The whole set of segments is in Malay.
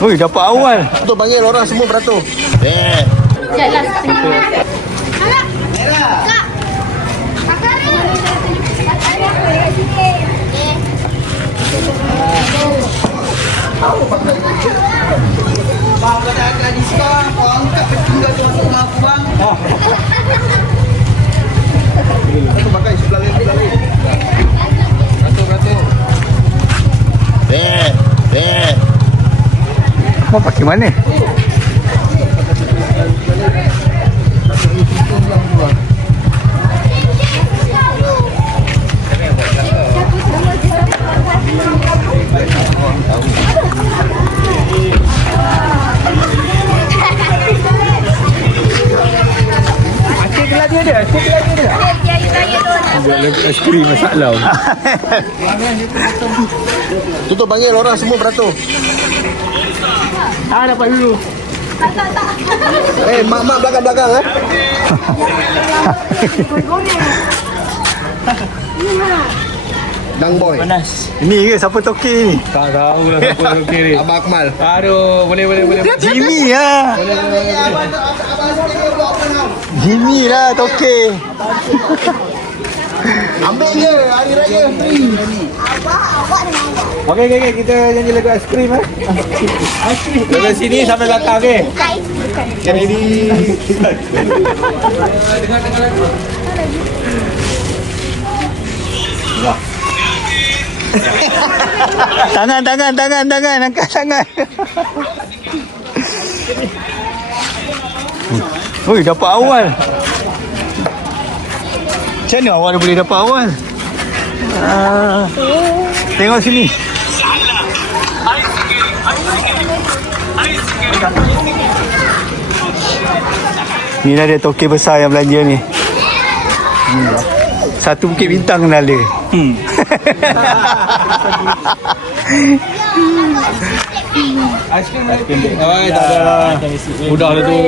Oi, dapat awal. Tu panggil orang semua beratur. Jalan. Bang, kau dah ada diskon. Kau angkat tinggal tu masuk rumah aku, bang. Beratur pakai sebelah lain. Beratur. Mau pakai mana? Es krim masalah. Tu panggil orang semua beratur. Dapat dulu. Mak belakang eh. Dang boy. Panas. Ini ke siapa toke ni? Tak tahu lah siapa yang kiri. Abang Akmal. Aduh, boleh. Jimmy lah. Jimmy lah toke. Ambil je hari raya free. Okey, kita janji lagu es krim eh. Dari sini sampai belakang okey. Jadi Tangan, angkat tangan. Oi, dapat awal. Macam mana awal boleh dapat awal? Tengok sini. Ni lah dia toke besar yang belanja ni. Satu Bukit Bintang kenal dia. Aiskrim dia. Oh, tak ada. Udah lah tu.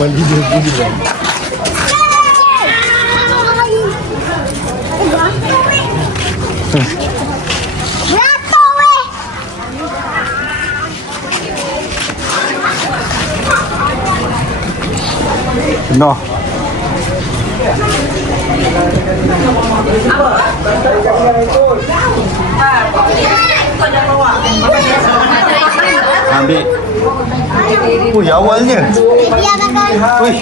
mandi dia. No. Ambil. Oh, ya awalnya. Wih,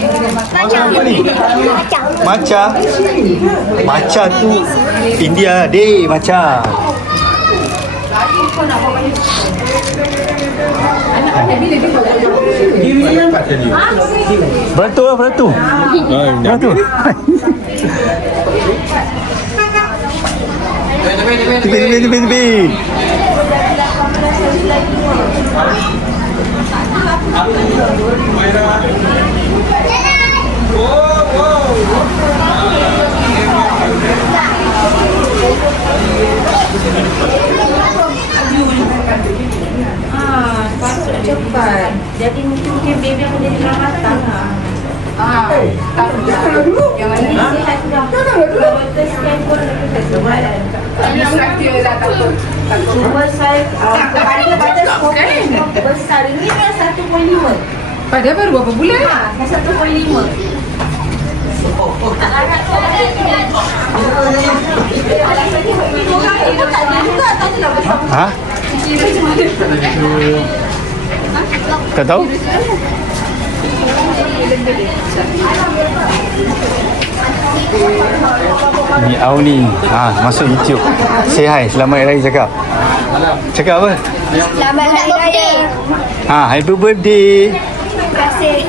macam apa ni? Maca. Maca tu India day maca. Beratur lah, beratur. Beratur. Tepi. Cepat. Jadi mungkin baby aku jadi matang. Yang mana ni sihat sudah. Kalau scan pun kita sebab cuba saya kepada batas besar ini kan 1.5. Pada baru berapa bulan? 1.5. Ha? Tak tahu? Ni Auni. Masuk YouTube. Say hi, selamat hari raya cakap. Cakap apa? Selamat hari raya. Happy birthday. Terima kasih.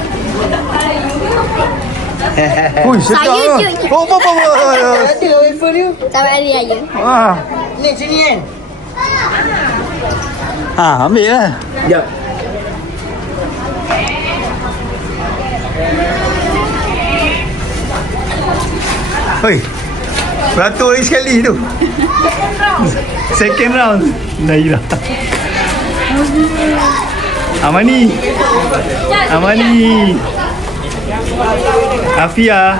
Ui, sedap Saya lah. je. Ada wafer dia. Selamat hari raya. Ni sini kan. Ambil lah. Jap. Oi, beratur lagi sekali tu. Second round. Naila. Amani. Afia.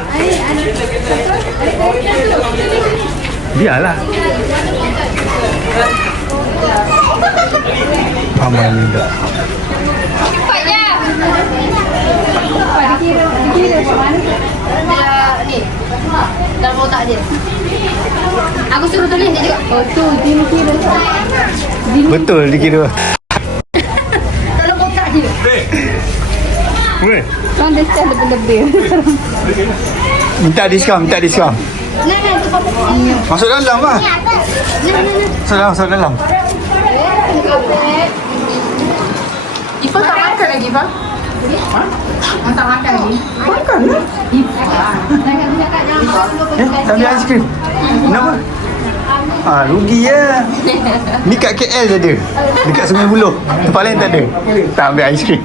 Biarlah. Amal Linda. Cepat je. Dikira kat mana? Ni. Dalam otak dia. Aku suruh tulis dia juga. Oh tu, dia kira. Betul dikira. Dalam otak dia. Weh. Kau dah style lebih-lebih. Minta diskaun. Nah, tu apa? Masuk dalam lah. Masuk dalam. Ifa tak makan lagi, Ifa? Orang tak makan lagi? Makan lah. Tak ambil aiskrim. Kenapa? Rugi ya. Ni kat KL je ada. Dekat Sungai Buloh. Tempat lain tak ada. Tak ambil aiskrim.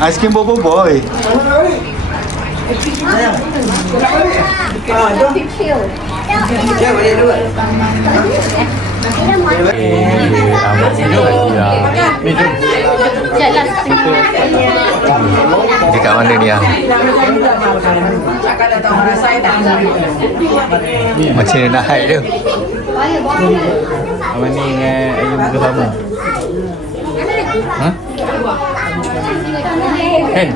Aiskrim boy. Dekat mana dia? Macam mana nak hide dia? Abang ni dengan Ayu muka sama. Ha? Kan?